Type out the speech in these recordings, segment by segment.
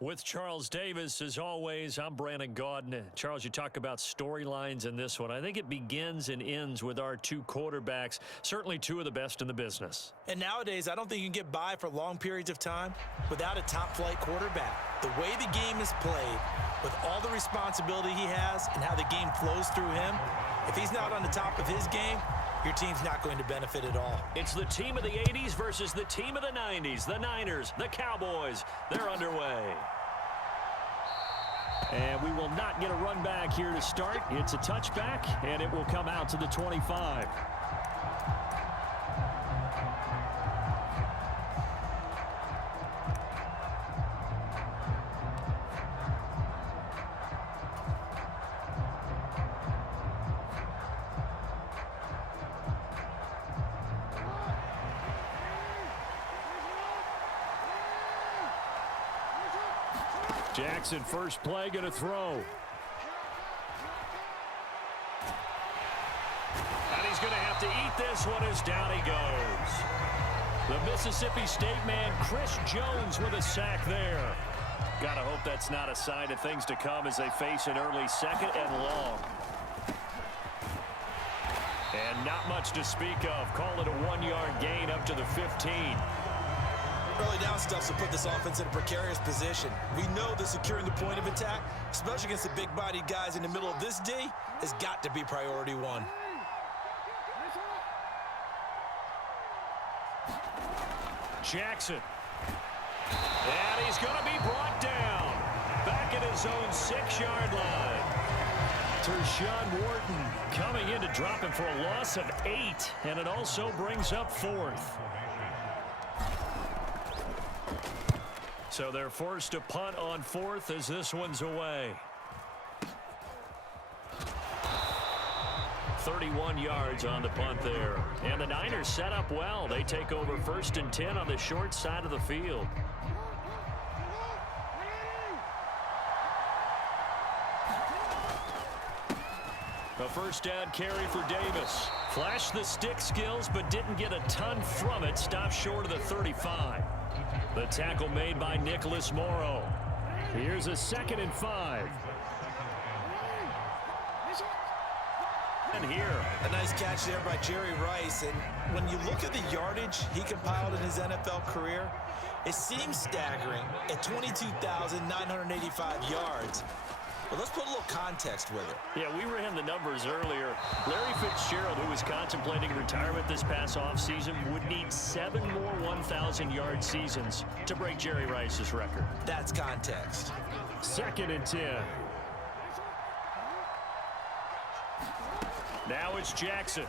With Charles Davis, as always, I'm Brandon Gaudin. Charles, you talk about storylines in this one. I think it begins and ends with our two quarterbacks, certainly two of the best in the business. And nowadays, I don't think you can get by for long periods of time without a top-flight quarterback. The way the game is played, with all the responsibility he has and how the game flows through him, if he's not on the top of his game, your team's not going to benefit at all. It's the team of the 80s versus the team of the 90s. The Niners, the Cowboys, they're underway. And we will not get a run back here to start. It's a touchback, and it will come out to the 25. Jackson, first play, going to throw. And he's going to have to eat this one as down he goes. The Mississippi State man, Chris Jones, with a sack there. Got to hope that's not a sign of things to come as they face an early second and long. And not much to speak of. Call it a 1-yard gain up to the 15. Early down stuff to put this offense in a precarious position. We know that securing the point of attack, especially against the big-bodied guys in the middle of this D, has got to be priority one. Jackson. And he's going to be brought down. Back at his own 6-yard line. Tershawn Wharton coming in to drop him for a loss of 8. And it also brings up 4th. So they're forced to punt on 4th as this one's away. 31 yards on the punt there. And the Niners set up well. They take over 1st and 10 on the short side of the field. A first down carry for Davis. Flashed the stick skills but didn't get a ton from it. Stopped short of the 35. The tackle made by Nicholas Morrow. Here's a 2nd and 5. And here. A nice catch there by Jerry Rice. And when you look at the yardage he compiled in his NFL career, it seems staggering at 22,985 yards. But let's put a little context with it. Yeah, we ran the numbers earlier. Larry Fitzgerald, who was contemplating retirement this past offseason, would need 7 more 1,000-yard seasons to break Jerry Rice's record. That's context. 2nd and 10. Now it's Jackson.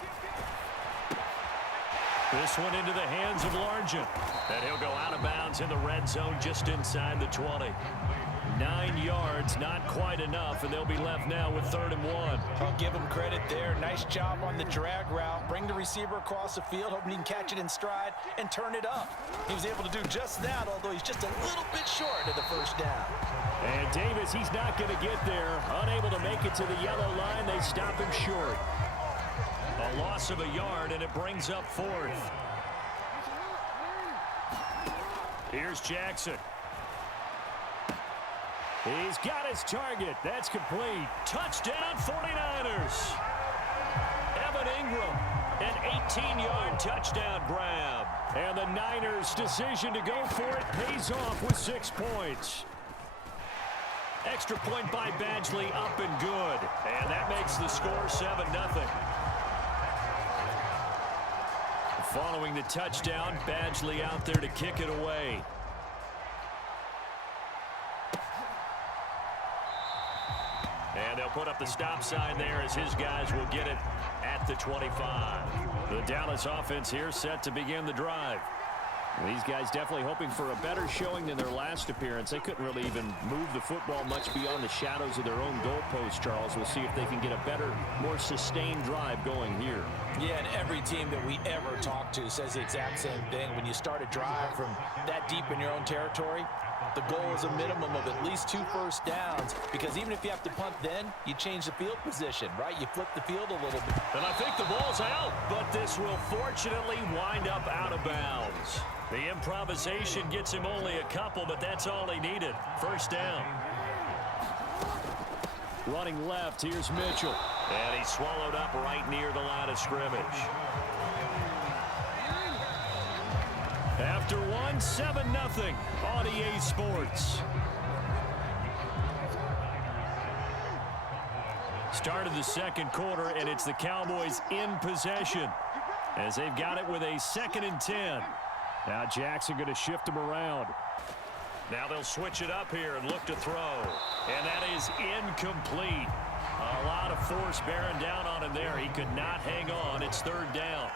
This one into the hands of Largent. And he'll go out of bounds in the red zone just inside the 20. 9 yards, not quite enough, and they'll be left now with 3rd and 1. I'll give him credit there. Nice job on the drag route. Bring the receiver across the field, hoping he can catch it in stride and turn it up. He was able to do just that, although he's just a little bit short of the first down. And Davis, he's not going to get there. Unable to make it to the yellow line, they stop him short. A loss of a yard, and it brings up 4th. Here's Jackson. He's got his target. That's complete. Touchdown, 49ers. Evan Ingram, an 18-yard touchdown grab. And the Niners' decision to go for it pays off with 6 points. Extra point by Badgley, up and good. And that makes the score 7-0. Following the touchdown, Badgley out there to kick it away. And they'll put up the stop sign there as his guys will get it at the 25. The Dallas offense here set to begin the drive. These guys definitely hoping for a better showing than their last appearance. They couldn't really even move the football much beyond the shadows of their own goalpost, Charles. We'll see if they can get a better, more sustained drive going here. Yeah, and every team that we ever talk to says the exact same thing. When you start a drive from that deep in your own territory, The goal is a minimum of at least 2 first downs, because even if you have to punt then, you change the field position, right? You flip the field a little bit. And I think the ball's out, but this will fortunately wind up out of bounds. The improvisation gets him only a couple, but that's all he needed. First down. Running left, here's Mitchell. And he's swallowed up right near the line of scrimmage. After one, 7-0 on EA Sports. Start of the second quarter, and it's the Cowboys in possession as they've got it with a 2nd and 10. Now Jackson going to shift him around. Now they'll switch it up here and look to throw. And that is incomplete. A lot of force bearing down on him there. He could not hang on. It's 3rd down.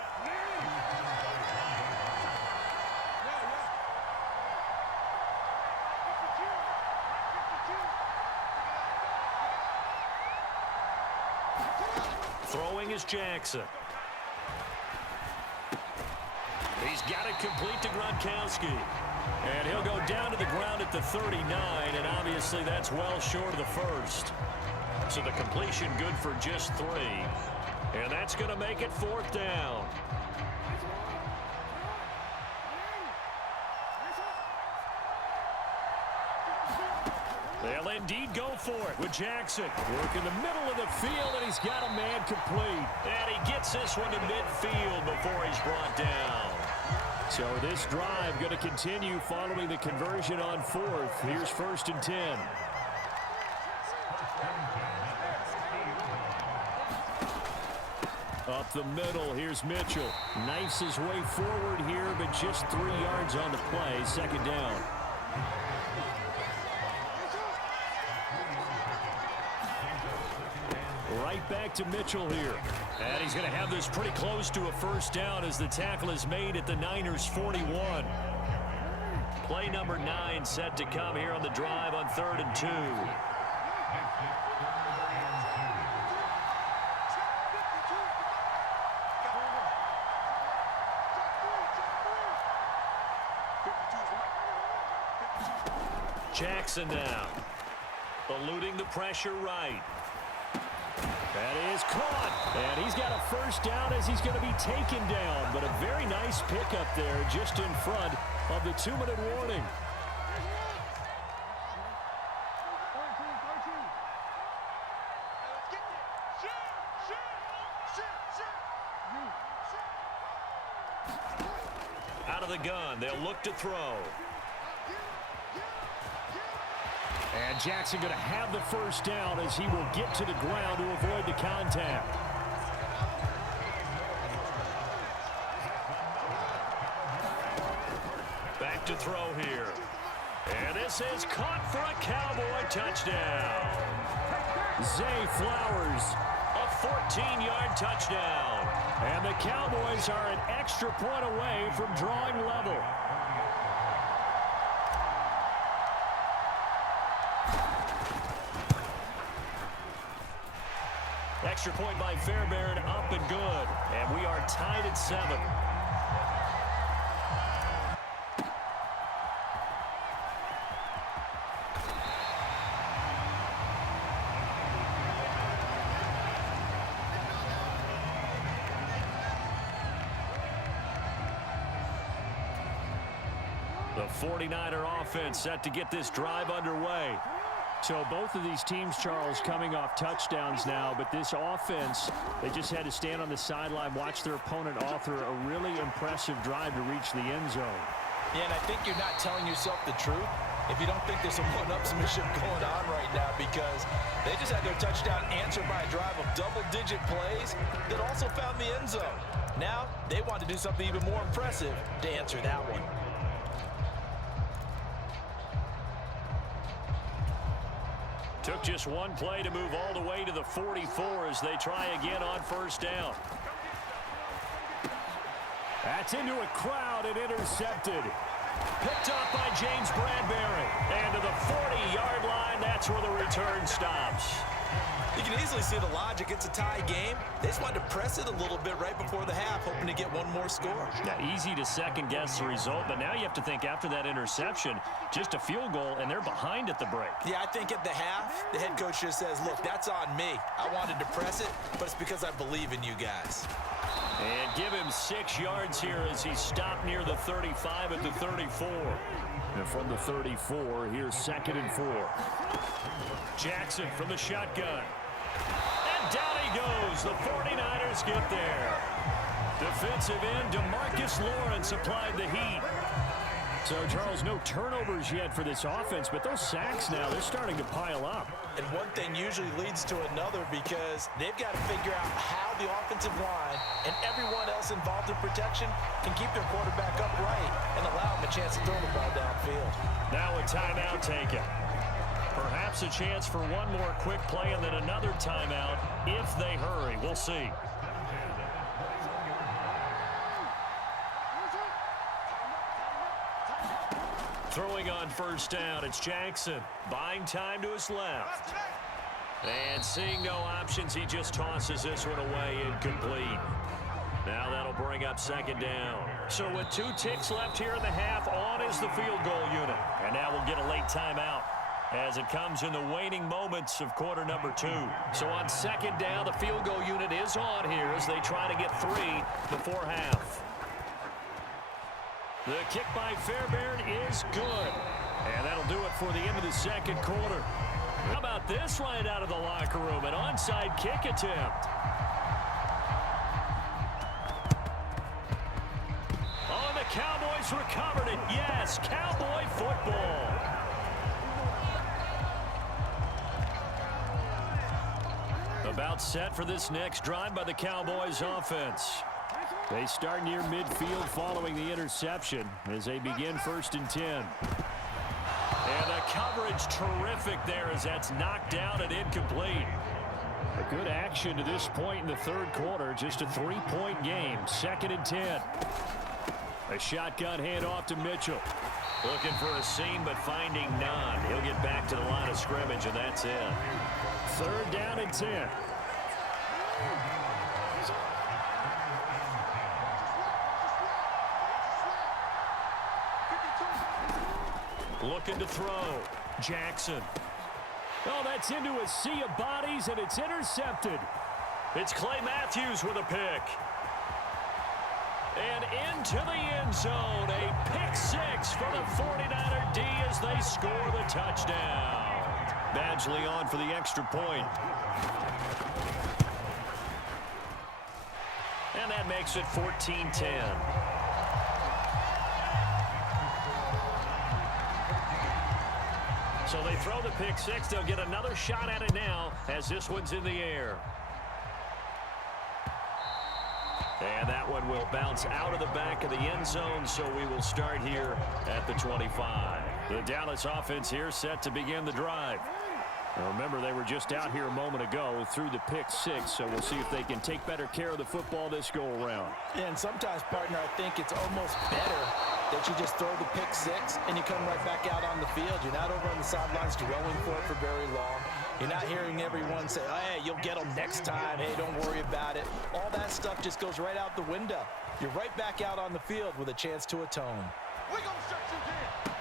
Throwing is Jackson. He's got it complete to Gronkowski. And he'll go down to the ground at the 39, and obviously that's well short of the first. So the completion good for just 3. And that's going to make it 4th down. They'll indeed go for it with Jackson. Work in the middle of the field, and he's got a man complete. And he gets this one to midfield before he's brought down. So this drive going to continue following the conversion on 4th. Here's 1st and 10. Up the middle, here's Mitchell. Knifes his way forward here, but just 3 yards on the play. 2nd down. Right back to Mitchell here. And he's going to have this pretty close to a first down as the tackle is made at the Niners' 41. Play number 9 set to come here on the drive on 3rd and 2. Jackson now. Eluding the pressure right. That is caught, and he's got a first down as he's going to be taken down, but a very nice pickup there just in front of the 2-minute warning. Out of the gun, they'll look to throw. And Jackson going to have the first down as he will get to the ground to avoid the contact. Back to throw here. And this is caught for a Cowboy touchdown. Zay Flowers, a 14-yard touchdown. And the Cowboys are an extra point away from drawing level. Extra point by Fairbairn, up and good. And we are tied at 7. The 49er offense set to get this drive underway. So both of these teams, Charles, coming off touchdowns now, but this offense, they just had to stand on the sideline, watch their opponent author a really impressive drive to reach the end zone. Yeah, and I think you're not telling yourself the truth if you don't think there's some one-upsmanship going on right now, because they just had their touchdown answered by a drive of double-digit plays that also found the end zone. Now they want to do something even more impressive to answer that one. Took just one play to move all the way to the 44 as they try again on first down. That's into a crowd and intercepted. Picked up by James Bradbury. And to the 40-yard line, that's where the return stops. You can easily see the logic. It's a tie game. They just wanted to press it a little bit right before the half, hoping to get one more score. Yeah, easy to second-guess the result, but now you have to think after that interception, just a field goal, and they're behind at the break. Yeah, I think at the half, the head coach just says, look, that's on me. I wanted to press it, but it's because I believe in you guys. And give him 6 yards here as he stopped near the 35 at the 34. And from the 34, here's 2nd and 4. Jackson from the shotgun. And down he goes. The 49ers get there. Defensive end DeMarcus Lawrence applied the heat. So, Charles, no turnovers yet for this offense, but those sacks now, they're starting to pile up. And one thing usually leads to another because they've got to figure out how the offensive line and everyone else involved in protection can keep their quarterback upright and allow him a chance to throw the ball downfield. Now a timeout taken. Perhaps a chance for one more quick play and then another timeout if they hurry. We'll see. Throwing on first down, it's Jackson. Buying time to his left. And seeing no options, he just tosses this one away, incomplete. Now that'll bring up 2nd down. So with 2 ticks left here in the half, on is the field goal unit. And now we'll get a late timeout as it comes in the waning moments of quarter number 2. So on 2nd down, the field goal unit is on here as they try to get 3 before half. The kick by Fairbairn is good. And that'll do it for the end of the 2nd quarter. How about this right out of the locker room? An onside kick attempt. Oh, and the Cowboys recovered it. Yes, Cowboy football. About set for this next drive by the Cowboys offense. They start near midfield following the interception as they begin 1st and 10. And the coverage terrific there as that's knocked down and incomplete. A good action to this point in the 3rd quarter. Just a 3-point game. 2nd and 10. A shotgun handoff to Mitchell. Looking for a seam but finding none. He'll get back to the line of scrimmage and that's it. 3rd down and 10. Looking to throw. Jackson. Oh, that's into a sea of bodies, and it's intercepted. It's Clay Matthews with a pick. And into the end zone. A pick 6 for the 49er D as they score the touchdown. Badgley on for the extra point. And that makes it 14-10. So they throw the pick 6. They'll get another shot at it now as this one's in the air. And that one will bounce out of the back of the end zone, so we will start here at the 25. The Dallas offense here set to begin the drive. Now remember, they were just out here a moment ago through the pick 6, so we'll see if they can take better care of the football this go-around. Yeah, and sometimes, partner, I think it's almost better that you just throw the pick 6 and you come right back out on the field. You're not over on the sidelines dwelling for it for very long. You're not hearing everyone say, oh, hey, you'll get them next time. Hey, don't worry about it. All that stuff just goes right out the window. You're right back out on the field with a chance to atone. We're gonna shut you down.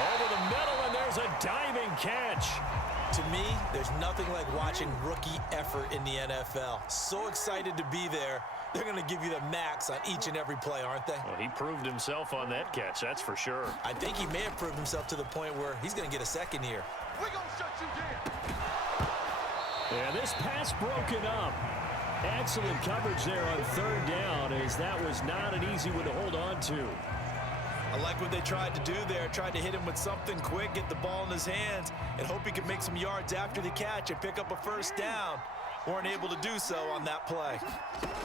Over the middle, and there's a diving catch. To me, there's nothing like watching rookie effort in the NFL. So excited to be there. They're going to give you the max on each and every play, aren't they? Well, he proved himself on that catch, that's for sure. I think he may have proved himself to the point where he's going to get a second here. We're gonna shut you down. Yeah, this pass broken up. Excellent coverage there on 3rd down, as that was not an easy one to hold on to. I like what they tried to do there. Tried to hit him with something quick, get the ball in his hands, and hope he could make some yards after the catch and pick up a 1st down. Weren't able to do so on that play.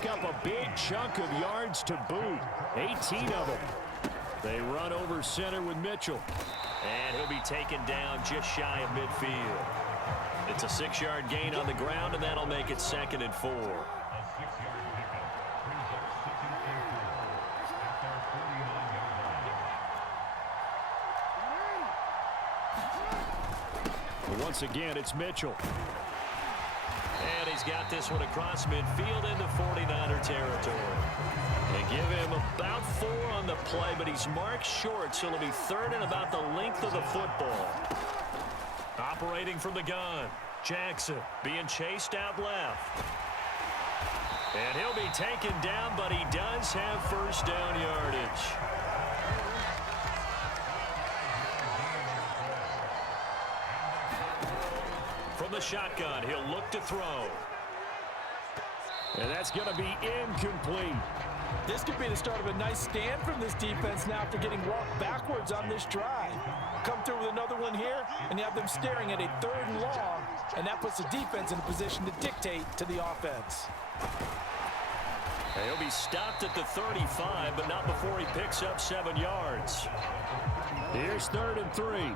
Pick up a big chunk of yards to boot. 18 of them. They run over center with Mitchell. And he'll be taken down just shy of midfield. It's a 6-yard gain on the ground, and that'll make it 2nd and 4. Once again, it's Mitchell. And he's got this one across midfield into 49er territory. They give him about 4 on the play, but he's marked short, so it'll be 3rd and about the length of the football. Operating from the gun, Jackson being chased out left. And he'll be taken down, but he does have first down yardage. From the shotgun, he'll look to throw. And that's going to be incomplete. This could be the start of a nice stand from this defense now after getting walked backwards on this drive. Come through with another one here, and you have them staring at a 3rd and long, and that puts the defense in a position to dictate to the offense. And he'll be stopped at the 35, but not before he picks up 7 yards. Here's 3rd and 3.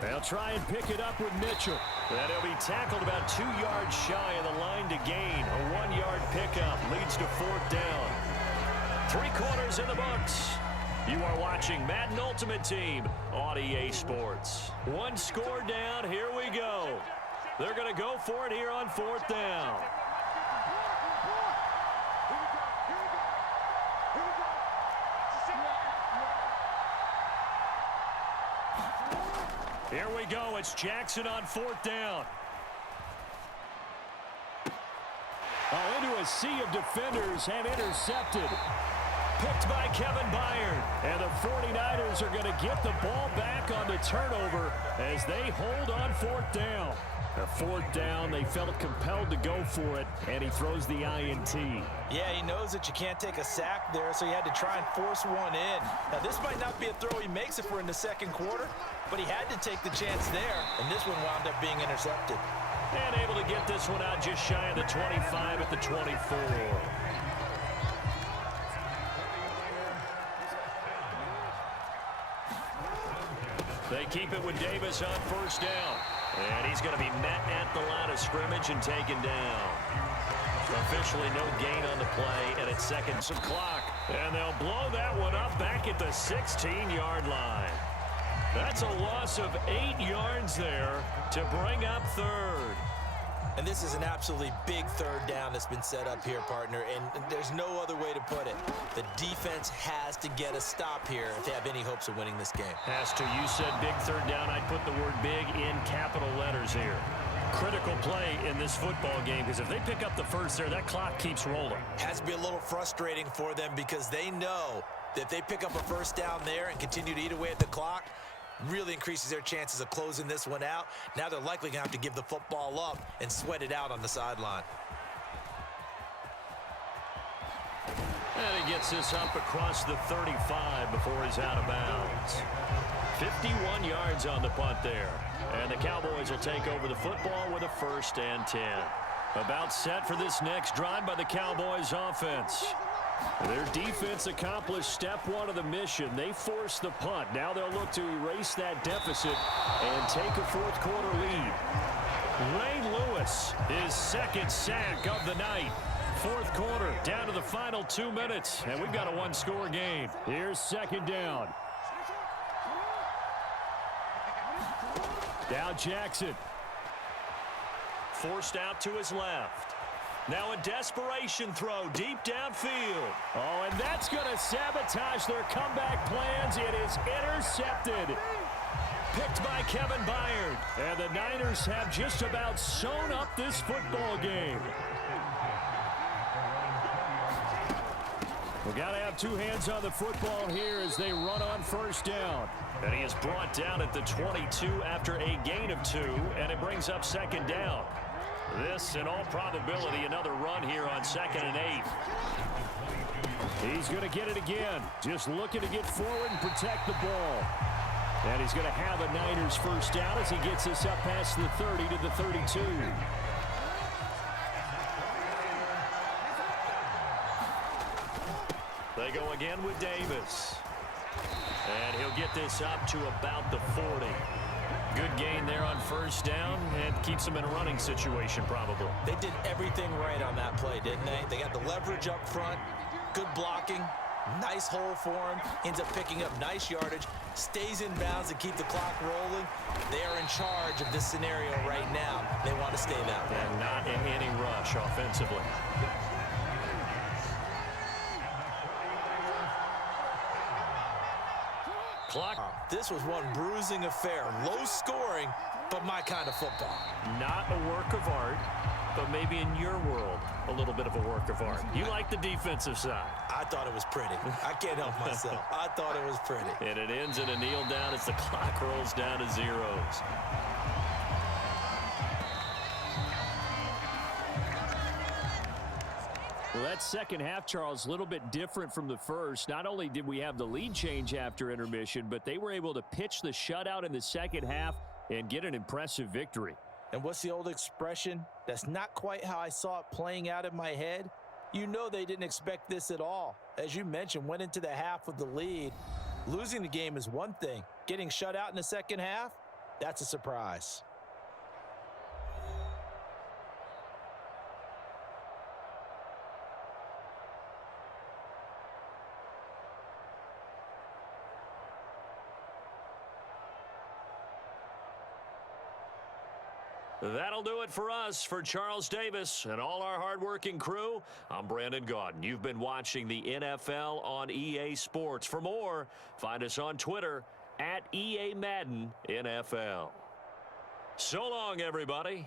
They'll try and pick it up with Mitchell. And he'll be tackled about 2 yards shy of the line to gain. A 1-yard pickup leads to 4th down. 3 quarters in the books. You are watching Madden Ultimate Team on EA Sports. 1 score down. Here we go. They're going to go for it here on 4th down. Here we go. It's Jackson on 4th down. Oh, into a sea of defenders and intercepted. Picked by Kevin Byard. And the 49ers are going to get the ball back on the turnover as they hold on 4th down. A 4th down, they felt compelled to go for it, and he throws the INT. Yeah, he knows that you can't take a sack there, so he had to try and force one in. Now, this might not be a throw he makes if we're in the 2nd quarter, but he had to take the chance there, and this one wound up being intercepted. And able to get this one out just shy of the 25 at the 24. They keep it with Davis on 1st down. And he's going to be met at the line of scrimmage and taken down. Officially no gain on the play, and it's seconds of clock. And they'll blow that one up back at the 16-yard line. That's a loss of 8 yards there to bring up 3rd. And this is an absolutely big 3rd down that's been set up here, partner, and there's no other way to put it. The defense has to get a stop here if they have any hopes of winning this game. Has to. You said big 3rd down. I'd put the word big in capital letters here. Critical play in this football game, because if they pick up the first there, that clock keeps rolling. Has to be a little frustrating for them because they know that if they pick up a 1st down there and continue to eat away at the clock, really increases their chances of closing this one out. Now they're likely going to have to give the football up and sweat it out on the sideline. And he gets this up across the 35 before he's out of bounds. 51 yards on the punt there. And the Cowboys will take over the football with a 1st and 10. About set for this next drive by the Cowboys offense. Their defense accomplished step 1 of the mission. They forced the punt. Now they'll look to erase that deficit and take a 4th quarter lead. Ray Lewis, his 2nd sack of the night. 4th quarter, down to the final 2 minutes, and we've got a 1-score game. Here's 2nd down. Now Jackson. Forced out to his left. Now a desperation throw deep downfield. Oh, and that's going to sabotage their comeback plans. It is intercepted. Picked by Kevin Byard. And the Niners have just about sewn up this football game. We've got to have 2 hands on the football here as they run on 1st down. And he is brought down at the 22 after a gain of 2, and it brings up 2nd down. This, in all probability, another run here on 2nd and 8. He's going to get it again. Just looking to get forward and protect the ball. And he's going to have a Niners 1st down as he gets this up past the 30 to the 32. They go again with Davis. And he'll get this up to about the 40. Good gain there on 1st down, and keeps them in a running situation probably. They did everything right on that play, didn't they? They got the leverage up front, good blocking, Nice hole for him. Ends up picking up nice yardage. Stays in bounds to keep the clock rolling. They are in charge of this scenario right now. They want to stay that way. And not in any rush offensively. Clock. This was one bruising affair. Low scoring, but my kind of football. Not a work of art, but maybe in your world, a little bit of a work of art. You like the defensive side. I thought it was pretty. I can't help myself. I thought it was pretty. And it ends in a kneel down as the clock rolls down to zeros. Well, that second half, Charles, a little bit different from the first. Not only did we have the lead change after intermission, but they were able to pitch the shutout in the second half and get an impressive victory. And what's the old expression? That's not quite how I saw it playing out in my head. You know they didn't expect this at all. As you mentioned, went into the half with the lead. Losing the game is one thing. Getting shut out in the second half, that's a surprise. That'll do it for us. For Charles Davis and all our hardworking crew, I'm Brandon Gaudin. You've been watching the NFL on EA Sports. For more, find us on Twitter @EA Madden NFL. So long, everybody.